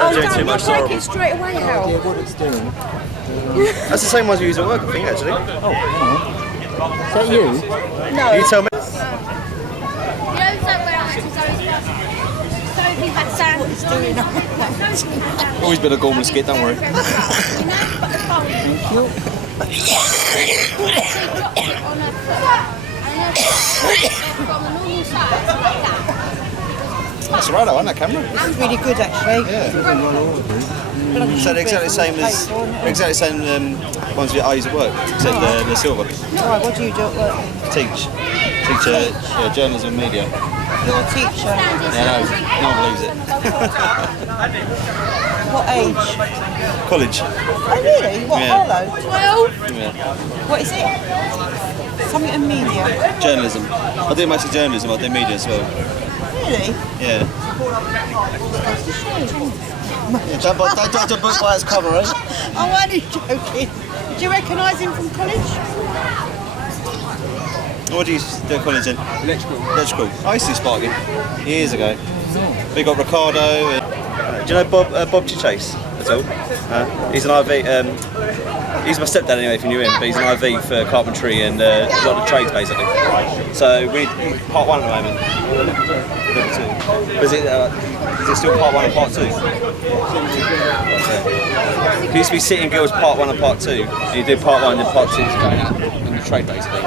Oh, doing damn, too you're much. breaking straight away, Hal. Yeah, what it's doing. That's the same ones we use at work, I think, actually. Oh, hang on. Is that you? No. You tell me. You know, it's like when I went to Zoe's had sand. What it's doing. Always been a Gorman skit, don't worry. Thank you. On her foot, and then from a normal size like that. That's right, though, isn't that camera? It's really good, actually. So they're exactly the same ones that I use at work, except the silver. Right, what do you do at work? Teach journalism and media. You're a teacher. Yeah, no one believes it. What age? College. Oh, really? What, Yeah. Harlow? 12? Yeah. What is it? Something in media. Journalism. I do mostly journalism. I do media as well. Really? Yeah. Don't book by its cover, eh? I'm only joking. Do you recognise him from college? What do you do at college in? Electrical. I used to do Sparking years ago. We got Ricardo. Do you know Bob Chase at all? He's an IV. He's my stepdad anyway, if you knew him. But he's an IV for carpentry and a lot of trades basically. So we need part one at the moment. Level two. Is it still part one and part two? It used to be City and Guilds part one and part two. And you did part one and then part two is going out in the trade basically.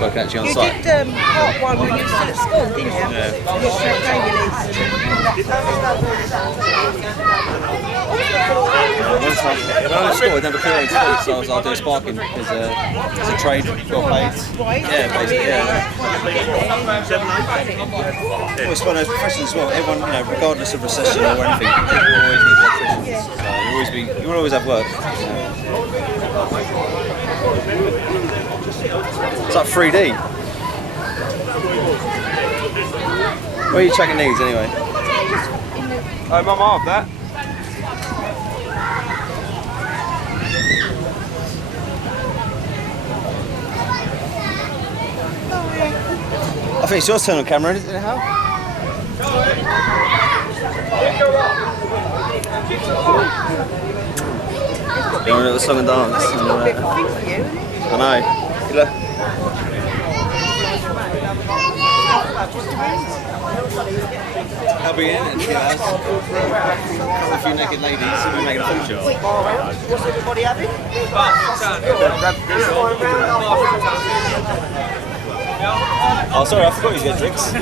Working actually on You site. did part one when you were still at school, didn't you? Yeah. Your straight day release. When I was at school, I never cleared school, so I was doing Sparking because it's a trade, well paid. Yeah, basically, yeah. Well, it's one of those professions as well. Everyone, you know, regardless of recession or anything, people always need electricians. So you will always have work. It's like 3D. Where are you checking these anyway? Oh, Mum, I'll have that. I think it's your turn on camera, isn't it, Hal? You want a little song and dance? It's got a bit of a thing for you, isn't it? I know. You look. I'll be in and a few naked ladies and we're making a food show. What's everybody having? Oh, sorry, I forgot you get drinks.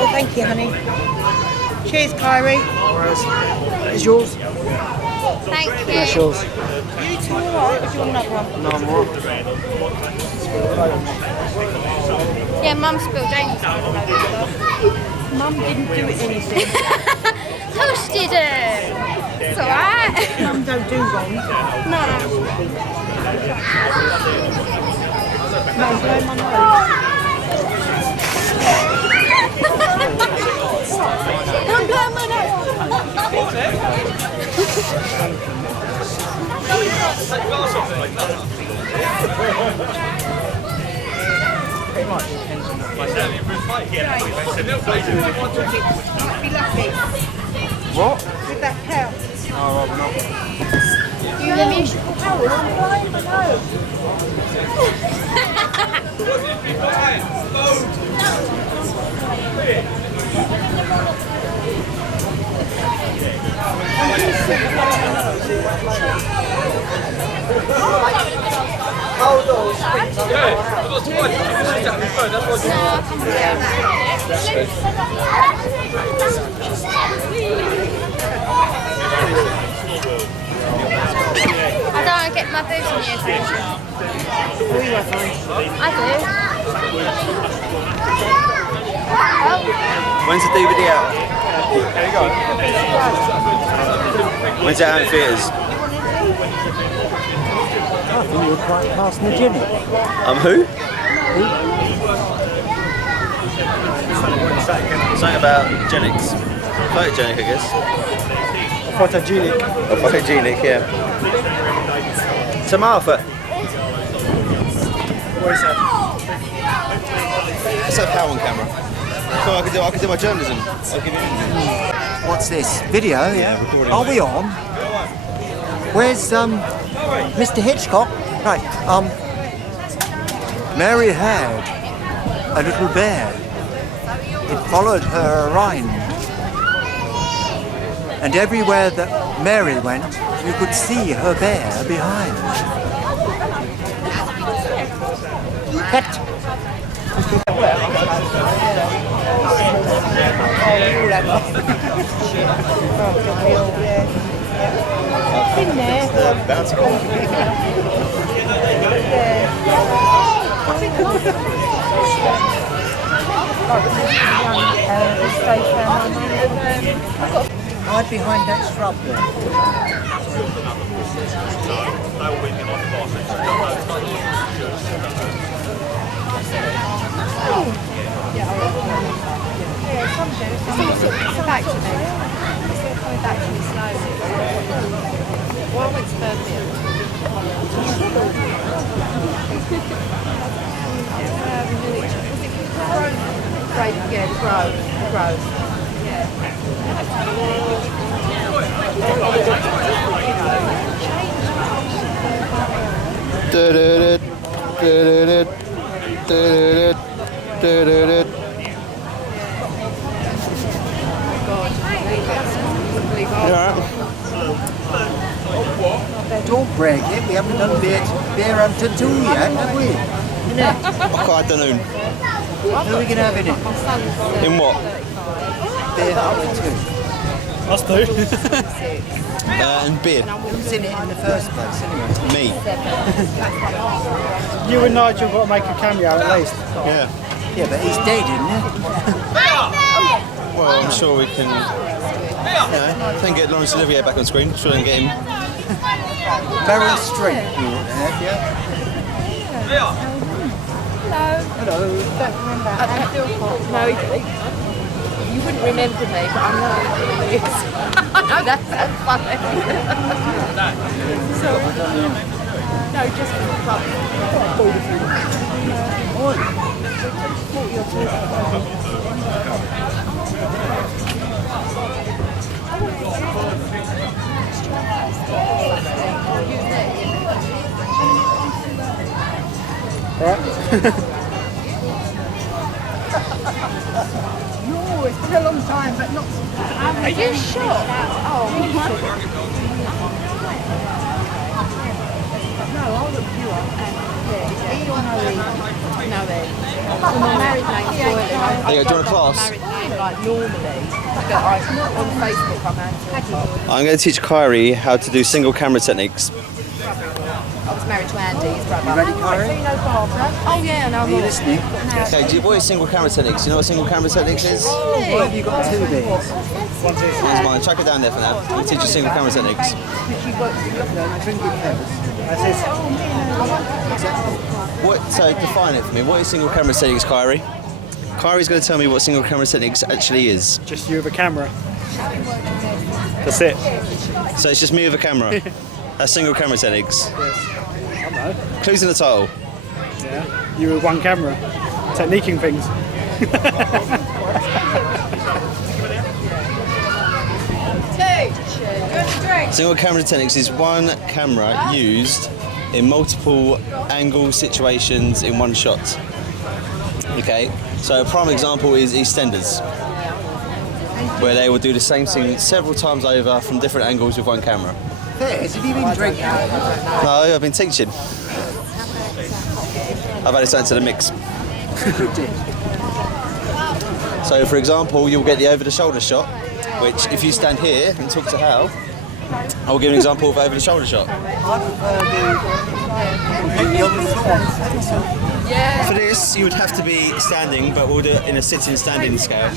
Oh, thank you, honey. Cheers, Kyrie. It's yours? Thank you. That's yours. You two alright, or do you want another one? No, I'm all right. Yeah, Mum spilled James. Mum didn't do anything. Of course she didn't. It's alright. Mum don't do wrong. No. Mum, blow my nose. Don't blow my nose. Be lucky. What? With that cow. Oh, I've not. You have musical powers. I'm blowing my nose. I don't want to get my boobs on the occasion. I do. When's the DVD out? There you go. When's it out in theatres? I think you were quite carcinogenic. Who? Something about genics. Photogenic, I guess. Photogenic. Oh, photogenic, yeah. To Martha. What is that? Let's have Hal on camera. So I can do my journalism. I'll give you. What's this? Video, yeah? recording. Are we on? Where's Mr. Hitchcock? Right, Mary had a little bear. It followed her around. And everywhere that Mary went, you could see her bear behind. Cat. Bouncy ball. Hide behind that shrub there. Back to me. Coming back to me slowly. Well, I went to Birmingham. Yeah, the Grove. Don't brag it, we haven't done beer hunter 2 yet, have we? I don't know. Who are we going to have in it? In what? Beer hunter 2. Us two. And beer. Who's in it in the first place anyway? Me. You and Nigel got to make a cameo at least. Yeah. Yeah, but he's dead, isn't he? Well, I'm sure we can. Can get Laurence Olivier back on screen. Sure, we can get him. Meryl Streep, you want to have, yeah? Hello. Don't remember. No, you wouldn't remember me, but I know who it is. I know that sounds funny. Sorry. No, just No, it's been a long time, but not. Are you sure? Oh, No, I'll look you up. no, my married name's Joy. There you go, do you want a class? Married name like normally, but on Facebook I'm Andy. I'm going to teach Kyrie how to do single camera techniques. I was married to Andy, his brother. Ready, Kyrie? So you know Barbara? Oh yeah, I know. Are you listening? Okay, what is single camera techniques? You know what single camera techniques is? Why have you got 2 beers? Here's mine. Chuck it down there for now. I'll teach you single camera techniques. Drink it first. So define it for me. What is single camera techniques, Kyrie? Kyrie's going to tell me what single camera techniques actually is. Just you with a camera. That's it. So it's just me with a camera. That's single camera techniques. I don't know. Clues in the title. Yeah. You with one camera. Techniquing things. Single camera techniques is one camera used in multiple angle situations in one shot. Okay, so a prime example is EastEnders, where they will do the same thing several times over from different angles with one camera. Fairs, have you been drinking? No, I've been teaching. I've added something to the mix. So for example, you'll get the over-the-shoulder shot, which if you stand here and talk to Hal, I'll give an example of over-the-shoulder shot. I prefer the on the floor. For this, you would have to be standing, but we'll do it in a sitting standing scale.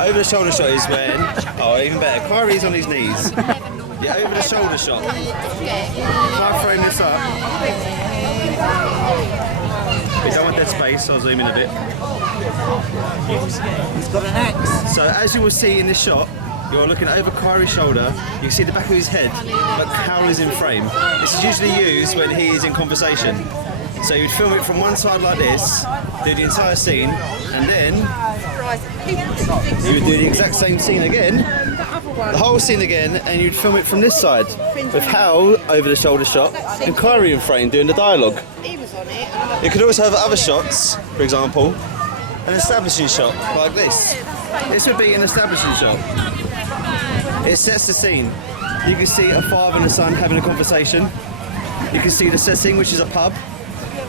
Over-the-shoulder shot is when, even better, Kyrie's on his knees. The over-the-shoulder shot. If I frame this up, we don't want that space, so I'll zoom in a bit. He's got an axe. So as you will see in this shot, you're looking over Kyrie's shoulder, you can see the back of his head, but Carol is in frame. This is usually used when he is in conversation. So you'd film it from one side like this, do the entire scene, and then guys, people didn't think You would do the exact same scene again, the other one. the whole scene again, and you'd film it from this side with Hal over the shoulder shot and Kyrie in frame doing the dialogue. He was on it. And You could also have other shots, for example, an establishing shot like this. This would be an establishing shot. It sets the scene. You can see a father and a son having a conversation. You can see the setting, which is a pub.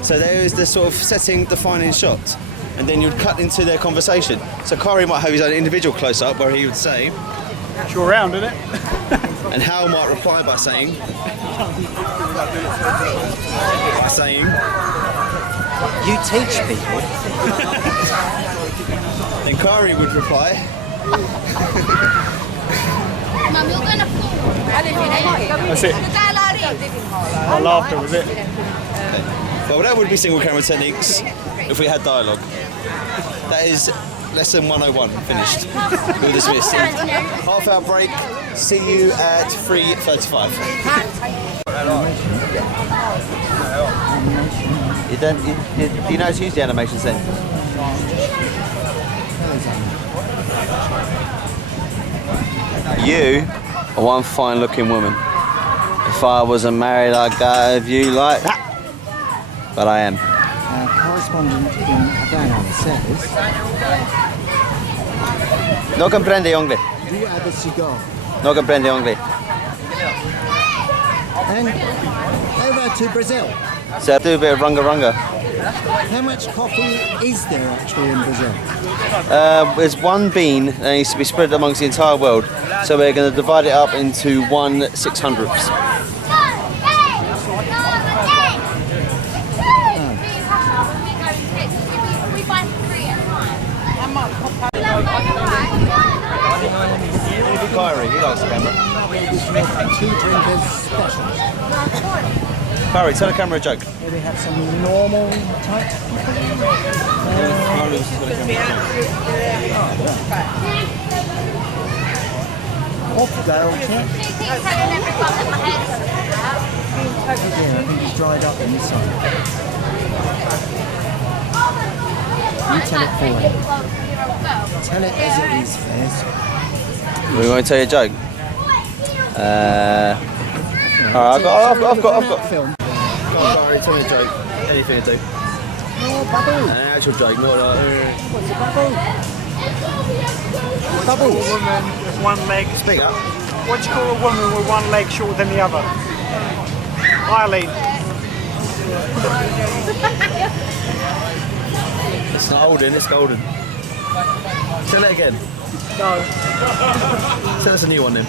So there is the sort of setting defining shot. And then you'd cut into their conversation. So Kyrie might have his own individual close-up where he would say, It's your round, isn't it? and Hal might reply by saying, You teach people. then Kyrie would reply, Mum, you're gonna fall. I live in England. That's it. You're going like this. My laughter was it. well, that would be single camera techniques if we had dialogue. That is lesson 101 finished. We're dismissed. Half hour break. See you at 3:35. You know how to use the animation set? You are one fine looking woman. If I wasn't married, I'd go with you like that. But I am. Correspondent in Havana says, No comprende inglés. do you have a cigar? No comprende inglés. And over to Brazil. So I do a bit of runga runga. How much coffee is there actually in Brazil? There's one bean that needs to be spread amongst the entire world. So we're going to divide it up into 1/600ths. We buy 3 at a time. Kyrie, he likes the camera. Two drinkers special. Kyrie, tell the camera a joke. Maybe have some normal type. Off you go, old chap. Keep telling everyone that my hair's I think he's dried up on this side. You tell it for him. Tell it as it is first. We want to tell you a joke. Alright, I've got. Film. Go on, Kyrie, tell me a joke. Anything to do. Oh, bubble. An actual joke, not like. What's a bubble? Bubbles. A woman with one leg. Speak up. What do you call a woman with one leg shorter than the other? Eileen. It's not Holden, it's Golden. Tell it again. No. Tell us a new one then.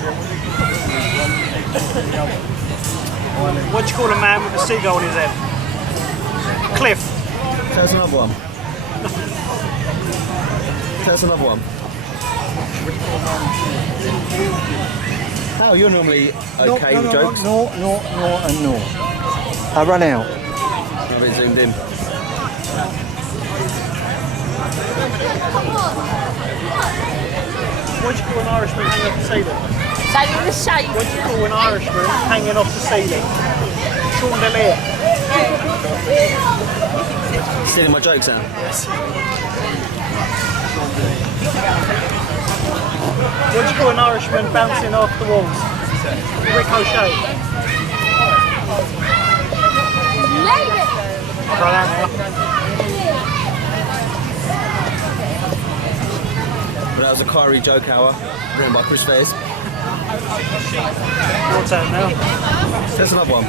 What do you call a man with a seagull on his head? Cliff. Tell us another one. Tell us another one. How you're normally okay with jokes? No, and no. I run out. I'm a bit zoomed in. What do you call an Irishman hanging off the ceiling? So you're the shape. What do you call an Irishman hanging off the ceiling? Chandelier. Stealing my jokes now. What do you call an Irishman bouncing off the walls? Ricochet. Try that now. But that was a Kyrie joke hour, written by Chris Fairs. What's that now? Tell us another one.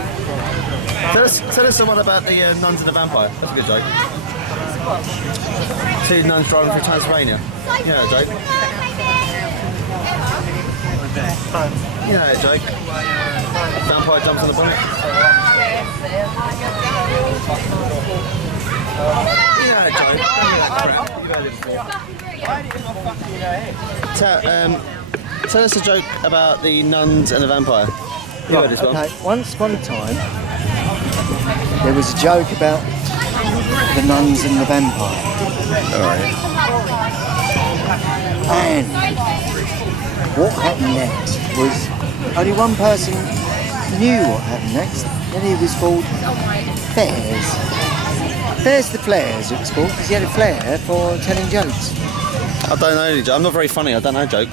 Tell us someone about the nuns and the vampire. That's a good joke. 2 nuns driving through Tasmania. You know that joke? You know that joke? Vampire jumps on the bonnet. You know that joke? You know that crap. You've heard it before. Tell us a joke about the nuns and the vampire. You heard this one? Okay, once upon a time, there was a joke about the nuns and the vampire. Alright. And what happened next was only one person knew what happened next, and he was called Fairs. Fairs the Flares it was called, because he had a flair for telling jokes. I don't know any jokes. I'm not very funny. I don't know jokes.